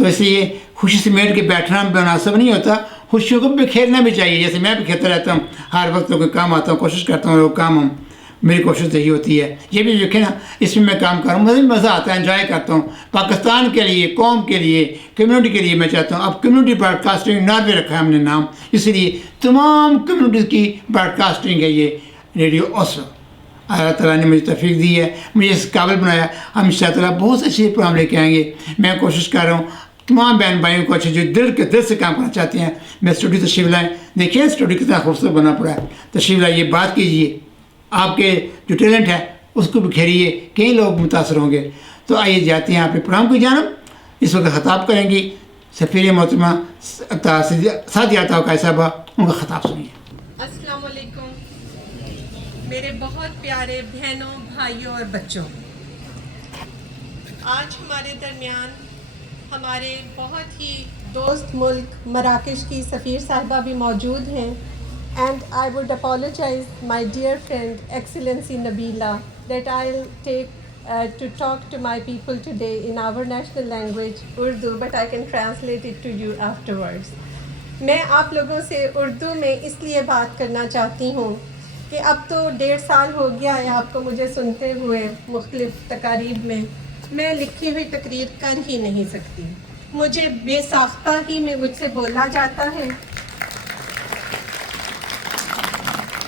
تو اس لیے خوشی سے میٹ کے بیٹھنا مناسب نہیں ہوتا، خوشیوں کو بکھیرنا بھی چاہیے. جیسے میں بکھیرتا رہتا ہوں، ہر وقت کوئی کام آتا ہوں، کوشش کرتا ہوں وہ کام ہوں، میری کوشش یہی ہوتی ہے. یہ بھی دیکھیں نا، اس میں کام کروں، مجھے مزہ آتا ہے، انجوائے کرتا ہوں. پاکستان کے لیے، قوم کے لیے، کمیونٹی کے لیے میں چاہتا ہوں. اب کمیونٹی براڈ کاسٹنگ ناروے رکھا ہے ہم نے نام، اس لیے تمام کمیونٹیز کی براڈ کاسٹنگ ہے یہ ریڈیو اوسلو. اللہ تعالیٰ نے مجھے توفیق دی ہے، مجھے اس قابل بنایا. ہم ان شاء اللہ بہت سے اچھے پروگرام لے کے آئیں گے. میں کوشش کر رہا ہوں تمام بہن بھائیوں کو اچھے جو دل سے کام کرنا چاہتے ہیں، میں اسٹوڈیو تشریف لائیں. دیکھیں اسٹوڈیو کتنا خوبصورت بنا پڑا ہے. تشریف لائیے، بات کیجیے، آپ کے جو ٹیلنٹ ہے اس کو بکھیریے، کئی لوگ متاثر ہوں گے. تو آئیے جاتے ہیں اپنے پروگرام کی جانب. اس وقت خطاب کریں گی سفیر محترمہ سعدیہ عطا صاحبہ، ان کا خطاب سنیے. السلام علیکم میرے بہت پیارے بہنوں، بھائیوں اور بچوں. آج ہمارے درمیان ہمارے بہت ہی دوست ملک مراکش کی سفیر صاحبہ بھی موجود ہیں. And I would apologise my dear friend excellency Nabila that I will take to talk to my people today in our national language Urdu, but I can translate it to you afterwards. میں آپ لوگوں سے اردو میں اس لیے بات کرنا چاہتی ہوں کہ اب تو 1.5 سال ہو گیا ہے آپ کو مجھے سنتے ہوئے مختلف تقاریب میں. میں لکھی ہوئی تقریر کر ہی نہیں سکتی، مجھے بے ساختہ ہی میں مجھ سے بولا جاتا ہے،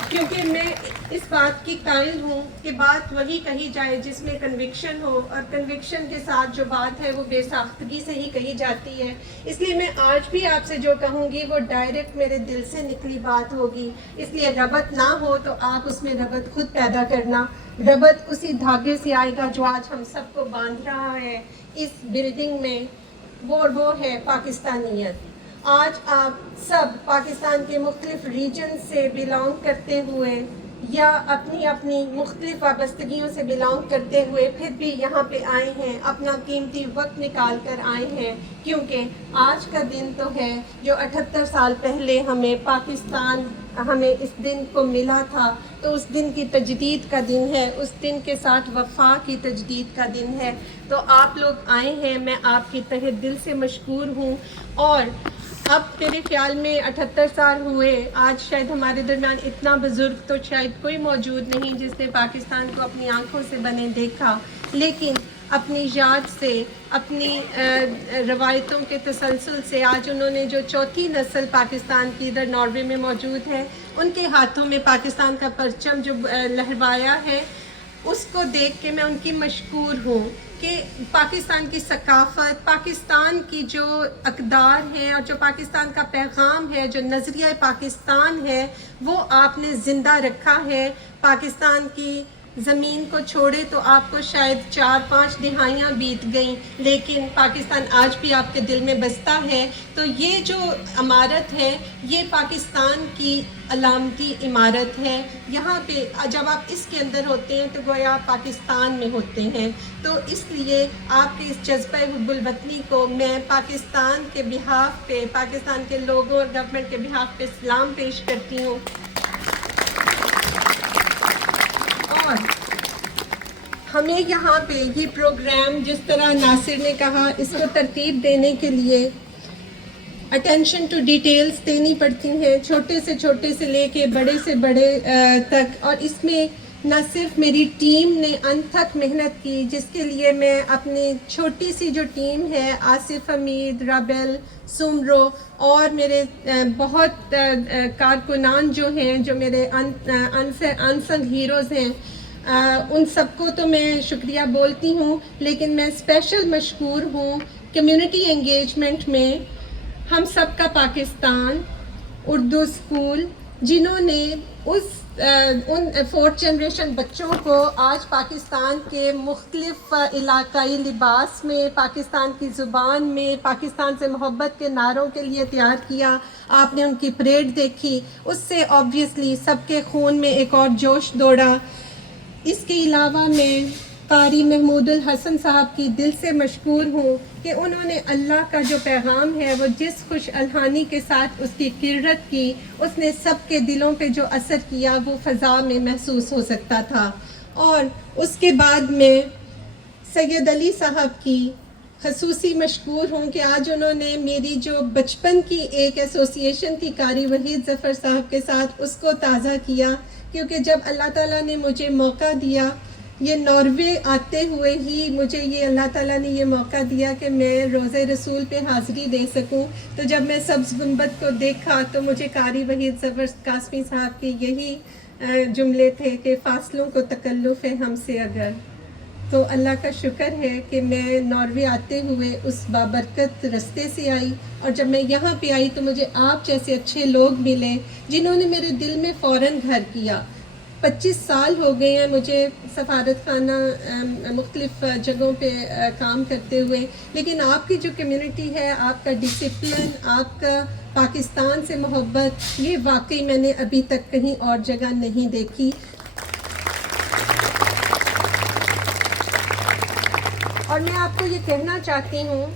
کیونکہ میں اس بات کی قائل ہوں کہ بات وہی کہی جائے جس میں کنوکشن ہو، اور کنوکشن کے ساتھ جو بات ہے وہ بے ساختگی سے ہی کہی جاتی ہے. اس لیے میں آج بھی آپ سے جو کہوں گی وہ ڈائریکٹ میرے دل سے نکلی بات ہوگی. اس لیے ربط نہ ہو تو آپ اس میں ربط خود پیدا کرنا. ربط اسی دھاگے سے آئے گا جو آج ہم سب کو باندھ رہا ہے اس بلڈنگ میں، وہ ہے پاکستانیت. آج آپ سب پاکستان کے مختلف ریجن سے بلانگ کرتے ہوئے یا اپنی اپنی مختلف وابستگیوں سے بلانگ کرتے ہوئے پھر بھی یہاں پہ آئے ہیں، اپنا قیمتی وقت نکال کر آئے ہیں، کیونکہ آج کا دن تو ہے جو 78 سال پہلے ہمیں اس دن کو ملا تھا. تو اس دن کی تجدید کا دن ہے، اس دن کے ساتھ وفا کی تجدید کا دن ہے. تو آپ لوگ آئے ہیں، میں آپ کی تہہ دل سے مشکور ہوں. اور اب میرے خیال میں 78 سال ہوئے، آج شاید ہمارے درمیان اتنا بزرگ تو شاید کوئی موجود نہیں جس نے پاکستان کو اپنی آنکھوں سے بنے دیکھا، لیکن اپنی یاد سے، اپنی روایتوں کے تسلسل سے آج انہوں نے جو چوتھی نسل پاکستان کی ادھر ناروے میں موجود ہے، ان کے ہاتھوں میں پاکستان کا پرچم جو لہروایا ہے، اس کو دیکھ کے میں ان کی مشکور ہوں کہ پاکستان کی ثقافت، پاکستان کی جو اقدار ہیں اور جو پاکستان کا پیغام ہے، جو نظریہ پاکستان ہے، وہ آپ نے زندہ رکھا ہے. پاکستان کی زمین کو چھوڑے تو آپ کو شاید 4-5 دہائیاں بیت گئیں، لیکن پاکستان آج بھی آپ کے دل میں بستا ہے. تو یہ جو عمارت ہے یہ پاکستان کی علامتی عمارت ہے. یہاں پہ جب آپ اس کے اندر ہوتے ہیں تو گویا آپ پاکستان میں ہوتے ہیں. تو اس لیے آپ کے اس جذبہ حب الوطنی کو میں پاکستان کے بہاف پہ، پاکستان کے لوگوں اور گورنمنٹ کے بہاف پہ سلام پیش کرتی ہوں. اور ہمیں یہاں پہ یہ پروگرام جس طرح ناصر نے کہا، اس کو ترتیب دینے کے لیے اٹینشن ٹو ڈیٹیلز دینی پڑتی ہیں، چھوٹے سے لے کے بڑے سے بڑے تک. اور اس میں نہ صرف میری ٹیم نے انتھک محنت کی، جس کے لیے میں اپنی چھوٹی سی جو ٹیم ہے، آصف حمید، رابل، سمرو اور میرے بہت کارکنان جو ہیں، جو میرے انسنگ ہیروز ہیں، ان سب کو تو میں شکریہ بولتی ہوں. لیکن میں اسپیشل مشکور ہوں کمیونٹی انگیجمنٹ میں ہم سب کا پاکستان اردو اسکول، جنہوں نے ان 4th جنریشن بچوں کو آج پاکستان کے مختلف علاقائی لباس میں، پاکستان کی زبان میں، پاکستان سے محبت کے نعروں کے لیے تیار کیا. آپ نے ان کی پریڈ دیکھی، اس سے آبویسلی سب کے خون میں ایک اور جوش دوڑا. اس کے علاوہ میں قاری محمود الحسن صاحب کی دل سے مشکور ہوں کہ انہوں نے اللہ کا جو پیغام ہے وہ جس خوش الحانی کے ساتھ اس کی قرت کی، اس نے سب کے دلوں پہ جو اثر کیا وہ فضا میں محسوس ہو سکتا تھا. اور اس کے بعد میں سید علی صاحب کی خصوصی مشکور ہوں کہ آج انہوں نے میری جو بچپن کی ایک ایسوسیشن تھی قاری وحید ظفر صاحب کے ساتھ اس کو تازہ کیا، کیونکہ جب اللہ تعالیٰ نے مجھے موقع دیا، یہ ناروے آتے ہوئے ہی مجھے یہ اللہ تعالیٰ نے یہ موقع دیا کہ میں روزہ رسول پہ حاضری دے سکوں، تو جب میں سبز گنبد کو دیکھا تو مجھے قاری وحید ظفر قاسمی صاحب کے یہی جملے تھے کہ فاصلوں کو تکلف ہے ہم سے اگر. تو اللہ کا شکر ہے کہ میں ناروے آتے ہوئے اس بابرکت رستے سے آئی، اور جب میں یہاں پہ آئی تو مجھے آپ جیسے اچھے لوگ ملے جنہوں نے میرے دل میں فوراً گھر کیا. 25 سال ہو گئے ہیں مجھے سفارت خانہ مختلف جگہوں پہ کام کرتے ہوئے، لیکن آپ کی جو کمیونٹی ہے، آپ کا ڈسپلن، آپ کا پاکستان سے محبت، یہ واقعی میں نے ابھی تک کہیں اور جگہ نہیں دیکھی. اور میں آپ کو یہ کہنا چاہتی ہوں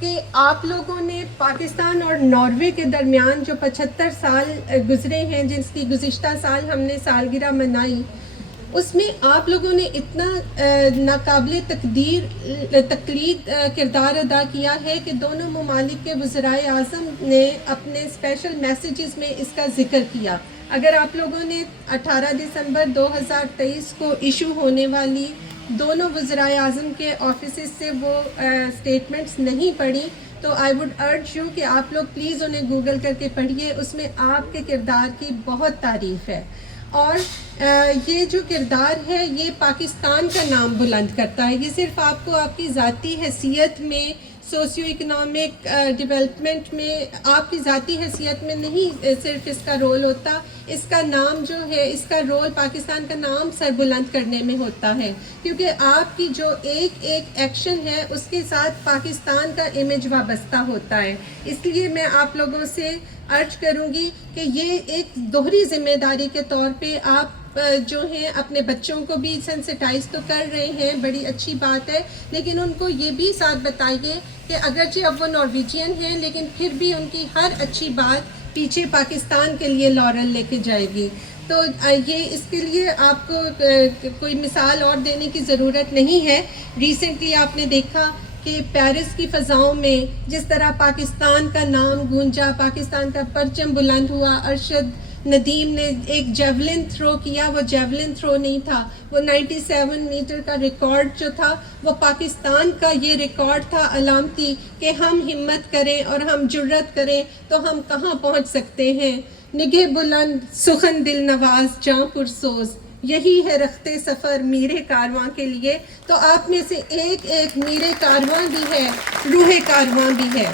کہ آپ لوگوں نے پاکستان اور ناروے کے درمیان جو 75 سال گزرے ہیں، جس کی گزشتہ سال ہم نے سالگرہ منائی، اس میں آپ لوگوں نے اتنا ناقابل تقلید کردار ادا کیا ہے کہ دونوں ممالک کے وزرائے اعظم نے اپنے اسپیشل میسیجز میں اس کا ذکر کیا. اگر آپ لوگوں نے 18 دسمبر 2023 کو ایشو ہونے والی دونوں وزرائے اعظم کے آفیسز سے وہ اسٹیٹمنٹس نہیں پڑھی تو آئی وڈ ارج یو کہ آپ لوگ پلیز انہیں گوگل کر کے پڑھیے. اس میں آپ کے کردار کی بہت تعریف ہے، اور یہ جو کردار ہے یہ پاکستان کا نام بلند کرتا ہے. یہ صرف آپ کو آپ کی ذاتی حیثیت میں، سوسیو اکنامک ڈیولپمنٹ میں، آپ کی ذاتی حیثیت میں نہیں صرف اس کا رول ہوتا، اس کا نام جو ہے، اس کا رول پاکستان کا نام سر بلند کرنے میں ہوتا ہے، کیونکہ آپ کی جو ایک ایکشن ہے اس کے ساتھ پاکستان کا امیج وابستہ ہوتا ہے. اس لیے میں آپ لوگوں سے عرض کروں گی کہ یہ ایک دوہری ذمہ داری کے طور پہ آپ جو ہیں اپنے بچوں کو بھی سینسٹائز تو کر رہے ہیں، بڑی اچھی بات ہے، لیکن ان کو یہ بھی ساتھ بتائیے کہ اگرچہ اب وہ نارویجین ہیں لیکن پھر بھی ان کی ہر اچھی بات پیچھے پاکستان کے لیے لورل لے کے جائے گی. تو یہ اس کے لیے آپ کو کوئی مثال اور دینے کی ضرورت نہیں ہے. ریسنٹلی آپ نے دیکھا کہ پیرس کی فضاؤں میں جس طرح پاکستان کا نام گونجا، پاکستان کا پرچم بلند ہوا. ارشد ندیم نے ایک جیولن تھرو کیا، وہ جیولن تھرو نہیں تھا، وہ 97 میٹر کا ریکارڈ جو تھا وہ پاکستان کا یہ ریکارڈ تھا علامتی کہ ہم ہمت کریں اور ہم جرت کریں تو ہم کہاں پہنچ سکتے ہیں. نگہ بلند سخن دل نواز جاں پرسوز، یہی ہے رختے سفر میرے کارواں کے لیے. تو آپ میں سے ایک میرے کارواں بھی ہے، روح کارواں بھی ہے.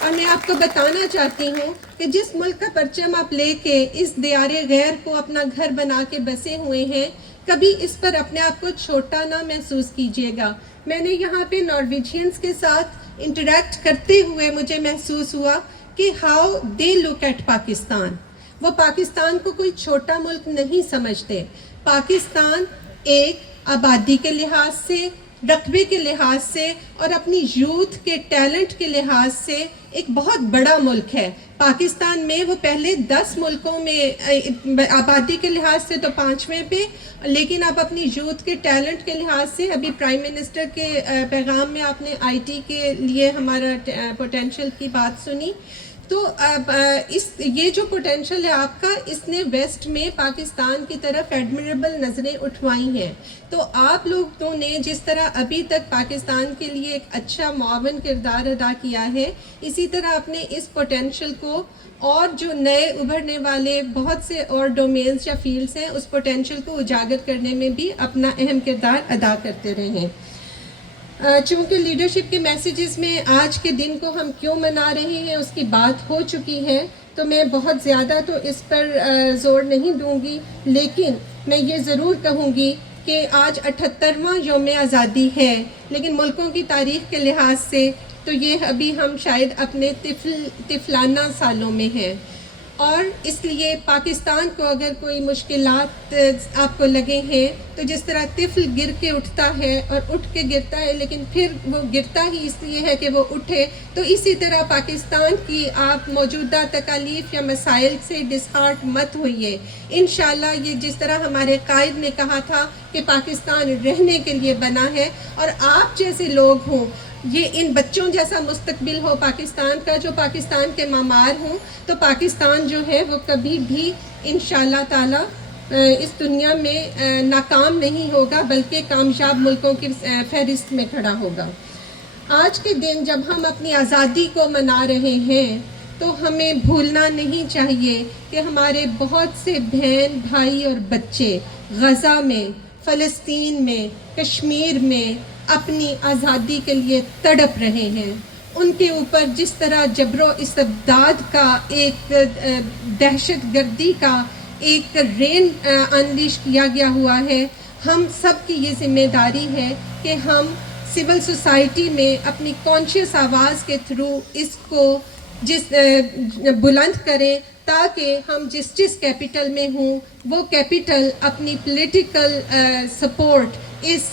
اور میں آپ کو بتانا چاہتی ہوں کہ جس ملک کا پرچم آپ لے کے اس دیار غیر کو اپنا گھر بنا کے بسے ہوئے ہیں، کبھی اس پر اپنے آپ کو چھوٹا نہ محسوس کیجیے گا. میں نے یہاں پہ نارویجینز کے ساتھ انٹریکٹ کرتے ہوئے مجھے محسوس ہوا کہ how they look at Pakistan. وہ پاکستان کو کوئی چھوٹا ملک نہیں سمجھتے. پاکستان ایک آبادی کے لحاظ سے، رقبے کے لحاظ سے اور اپنی یوتھ کے ٹیلنٹ کے لحاظ سے ایک بہت بڑا ملک ہے. پاکستان میں وہ پہلے 10 ملکوں میں آبادی کے لحاظ سے تو 5ویں پہ، لیکن آپ اپنی یوتھ کے ٹیلنٹ کے لحاظ سے ابھی پرائم منسٹر کے پیغام میں آپ نے آئی ٹی کے لیے ہمارا پوٹینشیل کی بات سنی. تو یہ جو پوٹینشیل ہے آپ کا، اس نے ویسٹ میں پاکستان کی طرف ایڈمیریبل نظریں اٹھوائی ہیں. تو آپ لوگوں نے جس طرح ابھی تک پاکستان کے لیے ایک اچھا معاون کردار ادا کیا ہے، اسی طرح اپنے اس پوٹینشیل کو اور جو نئے ابھرنے والے بہت سے اور ڈومینز یا فیلڈز ہیں، اس پوٹینشیل کو اجاگر کرنے میں بھی اپنا اہم کردار ادا کرتے رہیں. چونکہ لیڈرشپ کے میسیجز میں آج کے دن کو ہم کیوں منا رہے ہیں اس کی بات ہو چکی ہے، تو میں بہت زیادہ تو اس پر زور نہیں دوں گی، لیکن میں یہ ضرور کہوں گی کہ آج 78واں یوم آزادی ہے، لیکن ملکوں کی تاریخ کے لحاظ سے تو یہ ابھی ہم شاید اپنے طفلانہ سالوں میں ہیں. اور اس لیے پاکستان کو اگر کوئی مشکلات آپ کو لگے ہیں تو جس طرح طفل گر کے اٹھتا ہے اور اٹھ کے گرتا ہے لیکن پھر وہ گرتا ہی اس لیے ہے کہ وہ اٹھے، تو اسی طرح پاکستان کی آپ موجودہ تکالیف یا مسائل سے ڈسہارٹ مت ہوئیے. انشاءاللہ یہ جس طرح ہمارے قائد نے کہا تھا کہ پاکستان رہنے کے لیے بنا ہے، اور آپ جیسے لوگ ہوں، یہ ان بچوں جیسا مستقبل ہو پاکستان کا، جو پاکستان کے معمار ہوں، تو پاکستان جو ہے وہ کبھی بھی انشاءاللہ تعالی اس دنیا میں ناکام نہیں ہوگا، بلکہ کامیاب ملکوں کی فہرست میں کھڑا ہوگا۔ آج کے دن جب ہم اپنی آزادی کو منا رہے ہیں تو ہمیں بھولنا نہیں چاہیے کہ ہمارے بہت سے بہن بھائی اور بچے غزہ میں، فلسطین میں، کشمیر میں اپنی آزادی کے لیے تڑپ رہے ہیں۔ ان کے اوپر جس طرح جبر و استبداد کا ایک دہشت گردی کا ایک رین انلیش کیا گیا ہوا ہے، ہم سب کی یہ ذمہ داری ہے کہ ہم سول سوسائٹی میں اپنی کانشیس آواز کے تھرو اس کو بلند کریں، تاکہ ہم جس کیپٹل میں ہوں وہ کیپٹل اپنی پولیٹیکل سپورٹ اس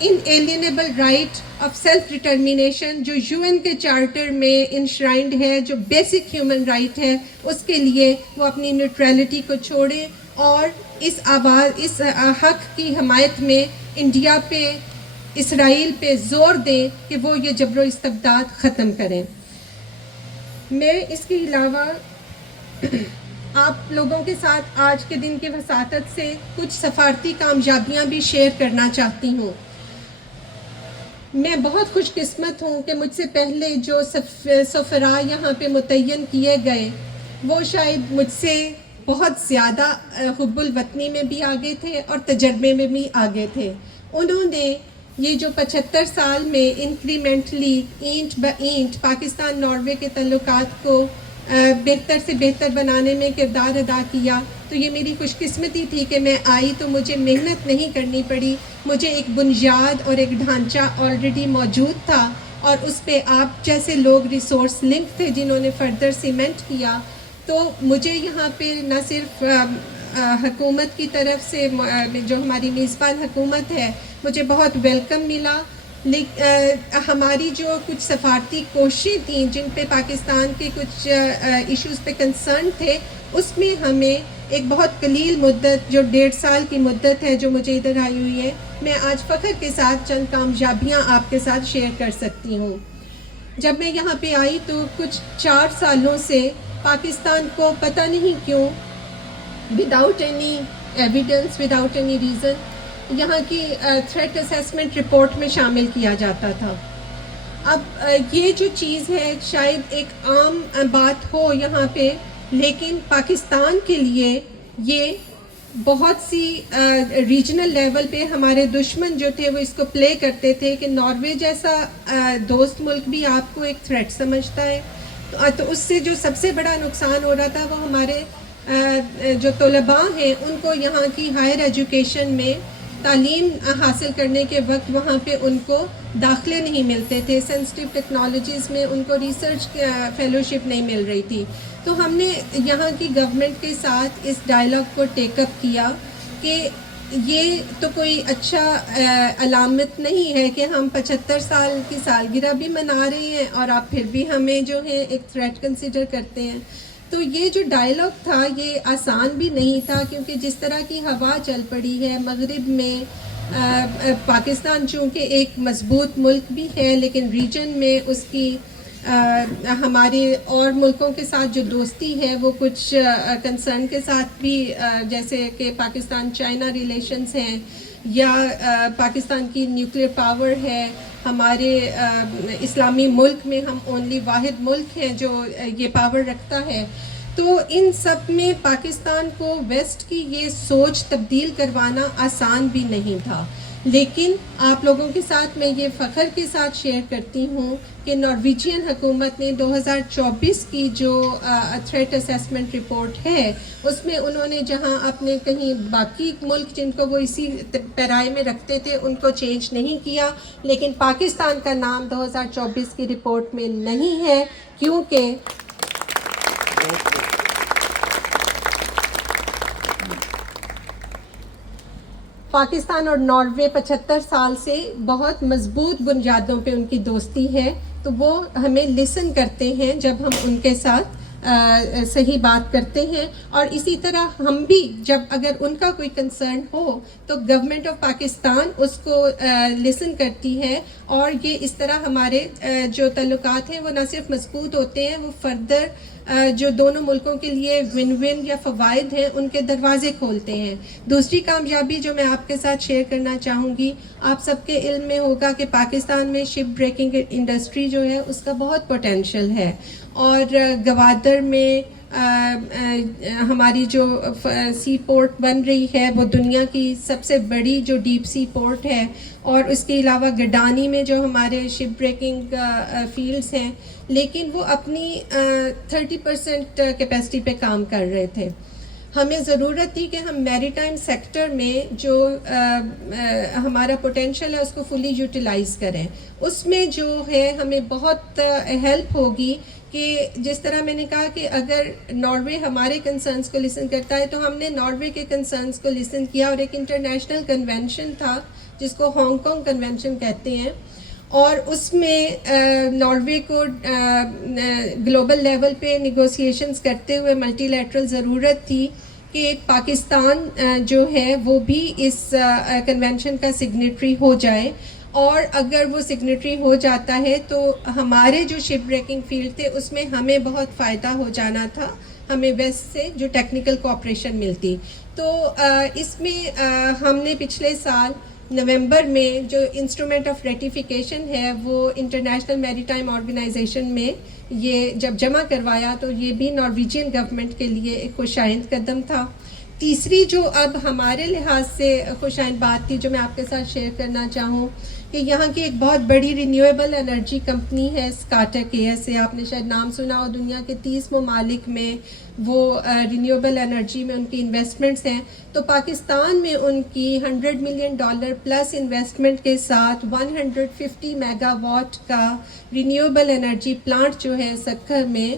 inalienable right of self determination جو UN کے چارٹر میں انشرائنڈ ہے، جو بیسک ہیومن رائٹ ہے، اس کے لیے وہ اپنی نیوٹرلٹی کو چھوڑیں اور اس حق کی حمایت میں انڈیا پہ، اسرائیل پہ زور دیں کہ وہ یہ جبر و استبداد ختم کریں۔ میں اس کے علاوہ آپ لوگوں کے ساتھ آج کے دن کی وساطت سے کچھ سفارتی کامیابیاں بھی شیئر کرنا چاہتی ہوں۔ میں بہت خوش قسمت ہوں کہ مجھ سے پہلے جو سفراء یہاں پہ متعین کیے گئے وہ شاید مجھ سے بہت زیادہ حب الوطنی میں بھی آگے تھے اور تجربے میں بھی آگے تھے۔ انہوں نے یہ جو 75 سال میں انکریمنٹلی اینٹ بہ اینٹ پاکستان ناروے کے تعلقات کو بہتر سے بہتر بنانے میں کردار ادا کیا، تو یہ میری خوش قسمتی تھی کہ میں آئی تو مجھے محنت نہیں کرنی پڑی، مجھے ایک بنیاد اور ایک ڈھانچہ آلریڈی موجود تھا اور اس پہ آپ جیسے لوگ ریسورس لنک تھے جنہوں نے فردر سیمنٹ کیا۔ تو مجھے یہاں پہ نہ صرف حکومت کی طرف سے جو ہماری میزبان حکومت ہے مجھے بہت ویلکم ملا، ہماری جو کچھ سفارتی کوششیں تھیں جن پہ پاکستان کے کچھ ایشوز پہ کنسرن تھے، اس میں ہمیں ایک بہت قلیل مدت جو 1.5 سال کی مدت ہے جو مجھے ادھر آئی ہوئی ہے، میں آج فخر کے ساتھ چند کامیابیاں آپ کے ساتھ شیئر کر سکتی ہوں۔ جب میں یہاں پہ آئی تو کچھ 4 سالوں سے پاکستان کو پتہ نہیں کیوں without any evidence, without any reason یہاں کی تھریٹ اسیسمنٹ رپورٹ میں شامل کیا جاتا تھا۔ اب یہ جو چیز ہے شاید ایک عام بات ہو یہاں پہ، لیکن پاکستان کے لیے یہ بہت سی ریجنل لیول پہ ہمارے دشمن جو تھے وہ اس کو پلے کرتے تھے کہ ناروے جیسا دوست ملک بھی آپ کو ایک تھریٹ سمجھتا ہے، تو اس سے جو سب سے بڑا نقصان ہو رہا تھا وہ ہمارے جو طلباء ہیں ان کو یہاں کی ہائر ایجوکیشن میں تعلیم حاصل کرنے کے وقت وہاں پہ ان کو داخلے نہیں ملتے تھے، سینسٹیو ٹیکنالوجیز میں ان کو ریسرچ فیلوشپ نہیں مل رہی تھی۔ تو ہم نے یہاں کی گورنمنٹ کے ساتھ اس ڈائلاگ کو ٹیک اپ کیا کہ یہ تو کوئی اچھا علامت نہیں ہے کہ ہم 75 سال کی سالگرہ بھی منا رہے ہیں اور آپ پھر بھی ہمیں جو ہے ایک تھریٹ کنسیڈر کرتے ہیں۔ تو یہ جو ڈائلاگ تھا یہ آسان بھی نہیں تھا، کیونکہ جس طرح کی ہوا چل پڑی ہے مغرب میں، پاکستان چونکہ ایک مضبوط ملک بھی ہے لیکن ریجن میں اس کی ہمارے اور ملکوں کے ساتھ جو دوستی ہے وہ کچھ کنسرن کے ساتھ بھی، جیسے کہ پاکستان چائنا ریلیشنز ہیں یا پاکستان کی نیوکلیئر پاور ہے، ہمارے اسلامی ملک میں ہم اونلی واحد ملک ہیں جو یہ پاور رکھتا ہے۔ تو ان سب میں پاکستان کو ویسٹ کی یہ سوچ تبدیل کروانا آسان بھی نہیں تھا، لیکن آپ لوگوں کے ساتھ میں یہ فخر کے ساتھ شیئر کرتی ہوں کہ نارویجین حکومت نے 2024 کی جو تھریٹ اسیسمنٹ رپورٹ ہے اس میں انہوں نے جہاں اپنے کہیں باقی ملک جن کو وہ اسی پیرائے میں رکھتے تھے ان کو چینج نہیں کیا، لیکن پاکستان کا نام 2024 کی رپورٹ میں نہیں ہے، کیونکہ پاکستان اور ناروے 75 سال سے بہت مضبوط بنیادوں پہ ان کی دوستی ہے، تو وہ ہمیں لسن کرتے ہیں جب ہم ان کے ساتھ صحیح بات کرتے ہیں. اور اسی طرح ہم بھی جب اگر ان کا کوئی کنسرن ہو تو گورنمنٹ آف پاکستان اس کو لسن کرتی ہے, اور یہ اس طرح ہمارے جو تعلقات ہیں وہ نہ صرف مضبوط ہوتے ہیں, وہ فردر جو دونوں ملکوں کے لیے ون ون یا فوائد ہیں ان کے دروازے کھولتے ہیں. دوسری کامیابی جو میں آپ کے ساتھ شیئر کرنا چاہوں گی, آپ سب کے علم میں ہوگا کہ پاکستان میں شپ بریکنگ انڈسٹری جو ہے اس کا بہت پوٹینشیل ہے, اور گوادر میں ہماری جو سی پورٹ بن رہی ہے وہ دنیا کی سب سے بڑی جو ڈیپ سی پورٹ ہے, اور اس کے علاوہ گڈانی میں جو ہمارے شپ بریکنگ فیلڈز ہیں, لیکن وہ اپنی 30% کیپیسٹی پہ کام کر رہے تھے. ہمیں ضرورت تھی کہ ہم میری ٹائم سیکٹر میں جو ہمارا پوٹینشیل ہے اس کو فلی یوٹیلائز کریں. اس میں جو ہے ہمیں بہت ہیلپ ہوگی کہ جس طرح میں نے کہا کہ اگر ناروے ہمارے کنسرنس کو لسن کرتا ہے تو ہم نے ناروے کے کنسرنس کو لسن کیا, اور ایک انٹرنیشنل کنونشن تھا جس کو ہانگ کانگ کنونشن کہتے ہیں, اور اس میں ناروے کو گلوبل لیول پہ نیگوسیشنز کرتے ہوئے ملٹی لیٹرل ضرورت تھی کہ پاکستان جو ہے وہ بھی اس کنونشن کا سگنیٹری ہو جائے, اور اگر وہ سگنیٹری ہو جاتا ہے تو ہمارے جو شپ بریکنگ فیلڈ تھے اس میں ہمیں بہت فائدہ ہو جانا تھا, ہمیں ویسٹ سے جو ٹیکنیکل کوآپریشن ملتی. تو اس میں ہم نے پچھلے سال نومبر میں جو انسٹرومنٹ آف ریٹیفیکیشن ہے وہ انٹرنیشنل میری ٹائم آرگنائزیشن میں یہ جب جمع کروایا تو یہ بھی نارویجین گورنمنٹ کے لیے ایک خوش آئند قدم تھا. تیسری جو اب ہمارے لحاظ سے خوش آئند بات تھی جو میں آپ کے ساتھ شیئر کرنا چاہوں کہ یہاں کی ایک بہت بڑی رینیویبل انرجی کمپنی ہے اسکاٹا KSA, آپ نے شاید نام سنا ہو. دنیا کے 30 ممالک میں وہ رینیویبل انرجی میں ان کی انویسٹمنٹس ہیں, تو پاکستان میں ان کی $100 ملین پلس انویسٹمنٹ کے ساتھ 150 میگا واٹ کا رینیویبل انرجی پلانٹ جو ہے سکھر میں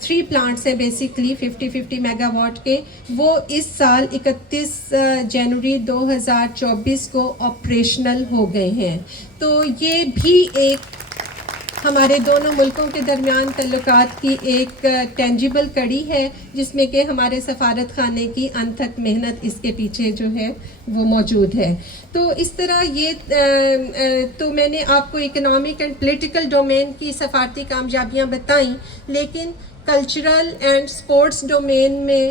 3 پلانٹس ہیں بیسیکلی 50 میگا واٹ کے, وہ اس سال 31 جنوری 2024 کو آپریشنل ہو گئے ہیں. تو یہ بھی ایک ہمارے دونوں ملکوں کے درمیان تعلقات کی ایک ٹینجیبل کڑی ہے جس میں کہ ہمارے سفارت خانے کی انتھک محنت اس کے پیچھے جو ہے وہ موجود ہے. تو اس طرح یہ تو میں نے آپ کو اکنامک اینڈ پولیٹیکل ڈومین کی سفارتی کامیابیاں بتائیں, لیکن کلچرل اینڈ سپورٹس ڈومین میں,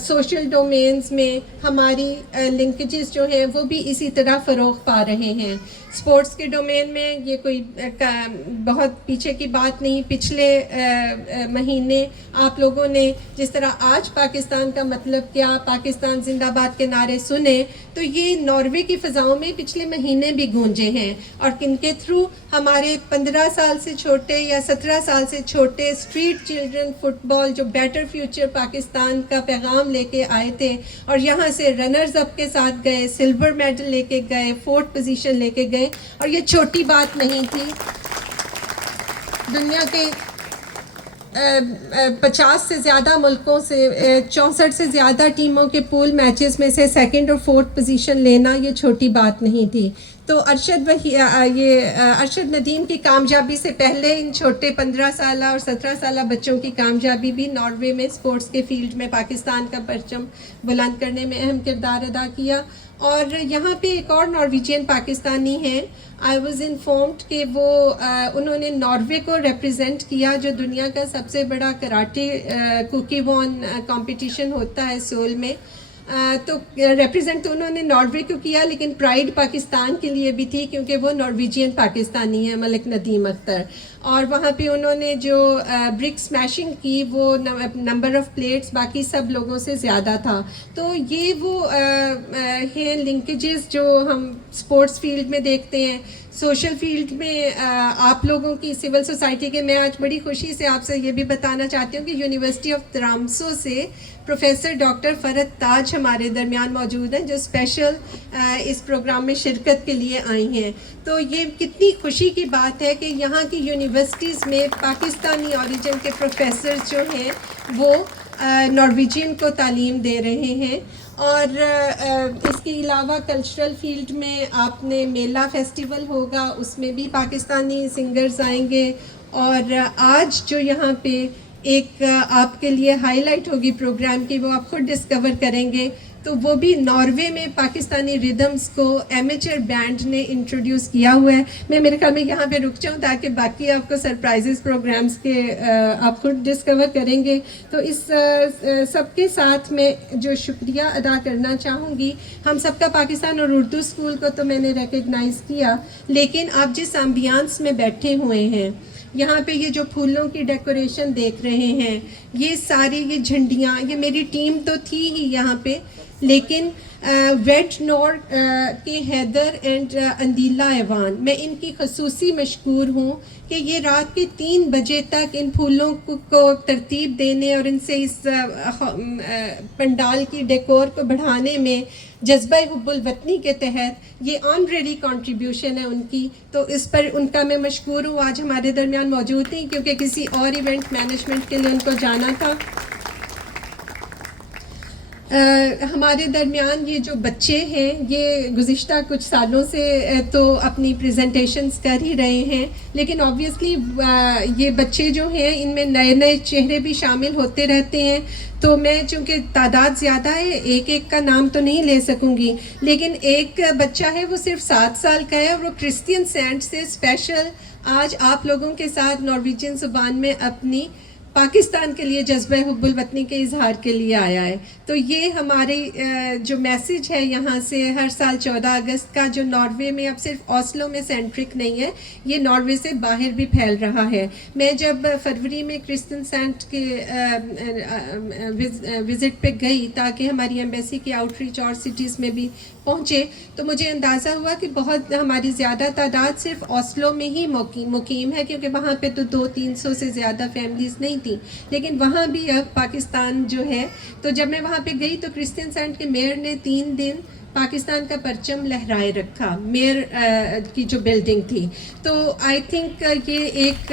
سوشل ڈومینز میں ہماری لنکیجز جو ہیں وہ بھی اسی طرح فروغ پا رہے ہیں. سپورٹس کے ڈومین میں یہ کوئی بہت پیچھے کی بات نہیں, پچھلے مہینے آپ لوگوں نے جس طرح آج پاکستان کا مطلب کیا, پاکستان زندہ باد کے نعرے سنے, تو یہ ناروے کی فضاؤں میں پچھلے مہینے بھی گونجے ہیں, اور کن کے تھرو ہمارے 15 سال سے چھوٹے یا 17 سال سے چھوٹے اسٹریٹ چلڈرن فٹ بال جو بیٹر فیوچر پاکستان کا پیغام لے کے آئے تھے, اور یہاں سے رنرز اپ کے ساتھ گئے, سلور میڈل لے کے گئے, 4th پوزیشن لے کے گئے, اور یہ چھوٹی بات نہیں تھی. دنیا کے 50 سے زیادہ ملکوں سے 64 سے زیادہ ٹیموں کے پول میچز میں سے 2nd اور 4th پوزیشن لینا یہ چھوٹی بات نہیں تھی. تو ارشد ندیم کی کامیابی سے پہلے ان چھوٹے 15 سالہ اور 17 سالہ بچوں کی کامیابی بھی ناروے میں سپورٹس کے فیلڈ میں پاکستان کا پرچم بلند کرنے میں اہم کردار ادا کیا. اور یہاں پہ ایک اور نارویجین پاکستانی ہیں, آئی واز انفارمڈ کہ وہ انہوں نے ناروے کو ریپرزینٹ کیا جو دنیا کا سب سے بڑا کراٹے کوکی وان کمپٹیشن ہوتا ہے سول میں. تو ریپرزینٹ تو انہوں نے ناروے کو کیا, لیکن پرائڈ پاکستان کے لیے بھی تھی کیونکہ وہ نارویجین پاکستانی ہیں, ملک ندیم اختر. اور وہاں پہ انہوں نے جو برک اسمیشنگ کی وہ نمبر آف پلیٹس باقی سب لوگوں سے زیادہ تھا. تو یہ وہ ہیں لنکیجز جو ہم اسپورٹس فیلڈ میں دیکھتے ہیں. سوشل فیلڈ میں آپ لوگوں کی سول سوسائٹی کے, میں آج بڑی خوشی سے آپ سے یہ بھی بتانا چاہتی ہوں کہ یونیورسٹی آف ترامسو سے پروفیسر ڈاکٹر فرد تاج ہمارے درمیان موجود ہیں جو اسپیشل اس پروگرام میں شرکت کے لیے آئی ہیں. تو یہ کتنی خوشی کی بات ہے کہ یہاں کی یونیورسٹیز میں پاکستانی اوریجن کے پروفیسرز جو ہیں وہ نارویجین کو تعلیم دے رہے ہیں. اور اس کے علاوہ کلچرل فیلڈ میں آپ نے میلہ فیسٹیول ہوگا, اس میں بھی پاکستانی سنگرز آئیں گے. اور آج جو یہاں پہ ایک آپ کے لیے ہائی لائٹ ہوگی پروگرام کی، وہ آپ خود ڈسکور کریں گے. تو وہ بھی ناروے میں پاکستانی ریدمز کو ایمیچر بینڈ نے انٹروڈیوس کیا ہوا ہے. میں میرے خیال میں یہاں پہ رک جاؤں تاکہ باقی آپ کو سرپرائزز پروگرامز کے آپ خود ڈسکور کریں گے. تو اس سب کے ساتھ میں جو شکریہ ادا کرنا چاہوں گی، ہم سب کا پاکستان اور اردو اسکول کو تو میں نے ریکگنائز کیا، لیکن آپ جس ایمبیانس میں بیٹھے ہوئے ہیں، یہاں پہ یہ جو پھولوں کی ڈیکوریشن دیکھ رہے ہیں، یہ ساری یہ جھنڈیاں، یہ میری ٹیم تو تھی ہی یہاں پہ، لیکن ویٹ نور کے حیدر اینڈ اندیلا ایوان، میں ان کی خصوصی مشکور ہوں کہ یہ رات کے 3 بجے تک ان پھولوں کو ترتیب دینے اور ان سے اس پنڈال کی ڈیکور کو بڑھانے میں جذبہ حب الوطنی کے تحت یہ آنریری کنٹریبیوشن ہے ان کی. تو اس پر ان کا میں مشکور ہوں. آج ہمارے درمیان موجود نہیں کیونکہ کسی اور ایونٹ مینجمنٹ کے لیے ان کو جانا تھا. ہمارے درمیان یہ جو بچے ہیں، یہ گزشتہ کچھ سالوں سے تو اپنی پریزنٹیشنز کر ہی رہے ہیں، لیکن آبویسلی یہ بچے جو ہیں ان میں نئے نئے چہرے بھی شامل ہوتے رہتے ہیں. تو میں چونکہ تعداد زیادہ ہے، ایک ایک کا نام تو نہیں لے سکوں گی، لیکن ایک بچہ ہے وہ صرف 7 سال کا ہے اور وہ کرسچین سینٹ سے اسپیشل آج آپ لوگوں کے ساتھ نارویجین زبان میں اپنی پاکستان کے لیے جذبہ حب الوطنی کے اظہار کے لیے آیا ہے. تو یہ ہماری جو میسیج ہے یہاں سے ہر سال 14 اگست کا، جو ناروے میں اب صرف اوسلو میں سینٹرک نہیں ہے، یہ ناروے سے باہر بھی پھیل رہا ہے. میں جب فروری میں کرسچین سینٹ کے وزٹ پہ گئی تاکہ ہماری ایمبیسی کی آؤٹ ریچ اور سٹیز میں بھی پہنچے، تو مجھے اندازہ ہوا کہ بہت ہماری زیادہ تعداد صرف اوسلو میں ہی مقیم ہے، کیونکہ وہاں پہ تو 200-300 سے زیادہ فیملیز نہیں تھیں. لیکن وہاں بھی اب پاکستان جو ہے، تو جب میں وہاں پہ گئی تو کرسچین سینٹ کے میئر نے 3 دن پاکستان کا پرچم لہرائے رکھا، میئر کی جو بلڈنگ تھی. تو آئی تھنک یہ ایک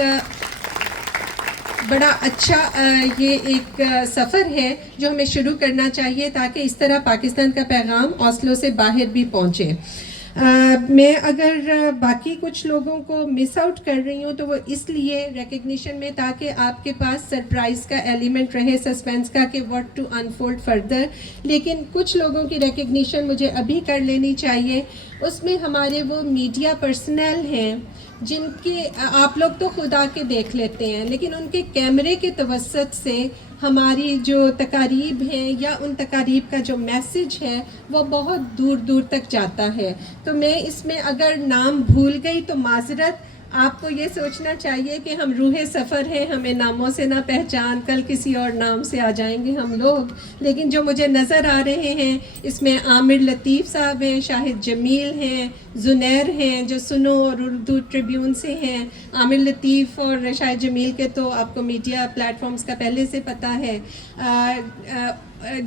بڑا اچھا یہ ایک سفر ہے جو ہمیں شروع کرنا چاہیے تاکہ اس طرح پاکستان کا پیغام اوسلو سے باہر بھی پہنچے. میں اگر باقی کچھ لوگوں کو مس آؤٹ کر رہی ہوں تو وہ اس لیے ریکگنیشن میں تاکہ آپ کے پاس سرپرائز کا ایلیمنٹ رہے، سسپینس کا کہ واٹ ٹو انفولڈ فردر. لیکن کچھ لوگوں کی ریکگنیشن مجھے ابھی کر لینی چاہیے. اس میں ہمارے وہ میڈیا پرسنل ہیں جن کے آپ لوگ تو خود آ کے دیکھ لیتے ہیں، لیکن ان کے کیمرے کے توسط سے ہماری جو تقاریب ہیں یا ان تقاریب کا جو میسج ہے وہ بہت دور دور تک جاتا ہے. تو میں اس میں اگر نام بھول گئی تو معذرت. آپ کو یہ سوچنا چاہیے کہ ہم روح سفر ہیں، ہمیں ناموں سے نہ پہچان، کل کسی اور نام سے آ جائیں گے ہم لوگ. لیکن جو مجھے نظر آ رہے ہیں اس میں عامر لطیف صاحب ہیں، شاہد جمیل ہیں، زنیر ہیں جو سنو اور اردو ٹریبیون سے ہیں. عامر لطیف اور شاہد جمیل کے تو آپ کو میڈیا پلیٹ فارمز کا پہلے سے پتہ ہے.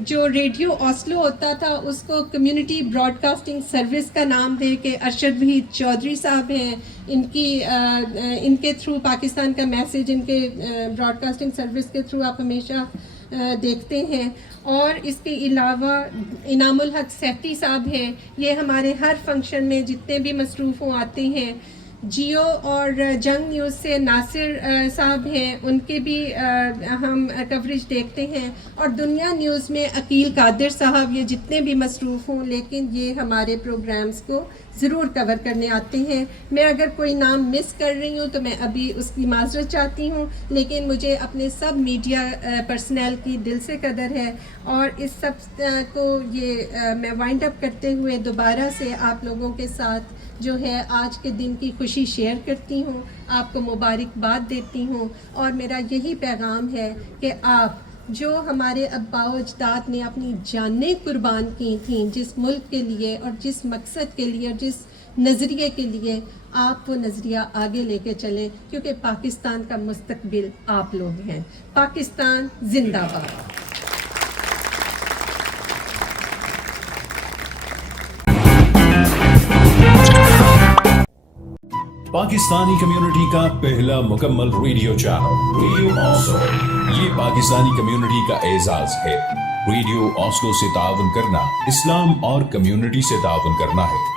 جو ریڈیو اوسلو ہوتا تھا اس کو کمیونٹی براڈ کاسٹنگ سروس کا نام دے کے ارشد وحید چودھری صاحب ہیں، ان کے تھرو پاکستان کا میسیج ان کے براڈ کاسٹنگ سروس کے تھرو آپ ہمیشہ دیکھتے ہیں. اور اس کے علاوہ انعام الحق سیٹھی صاحب ہیں، یہ ہمارے ہر فنکشن میں جتنے بھی مصروف ہوں آتے ہیں. جیو اور جنگ نیوز سے ناصر صاحب ہیں، ان کے بھی ہم کوریج دیکھتے ہیں. اور دنیا نیوز میں عقیل قادر صاحب، یہ جتنے بھی مصروف ہوں لیکن یہ ہمارے پروگرامز کو ضرور کور کرنے آتے ہیں. میں اگر کوئی نام مس کر رہی ہوں تو میں ابھی اس کی معذرت چاہتی ہوں، لیکن مجھے اپنے سب میڈیا پرسنل کی دل سے قدر ہے. اور اس سب کو یہ میں وائنڈ اپ کرتے ہوئے دوبارہ سے آپ لوگوں کے ساتھ جو ہے آج کے دن کی خوشی شیئر کرتی ہوں، آپ کو مبارکباد دیتی ہوں. اور میرا یہی پیغام ہے کہ آپ جو ہمارے آباء و اجداد نے اپنی جانیں قربان کی تھیں جس ملک کے لیے اور جس مقصد کے لیے اور جس نظریے کے لیے، آپ وہ نظریہ آگے لے کے چلیں، کیونکہ پاکستان کا مستقبل آپ لوگ ہیں. پاکستان زندہ باد. پاکستانی کمیونٹی کا پہلا مکمل ریڈیو چینل ریڈیو اوسلو، یہ پاکستانی کمیونٹی کا اعزاز ہے. ریڈیو اوسلو سے تعاون کرنا اسلام اور کمیونٹی سے تعاون کرنا ہے.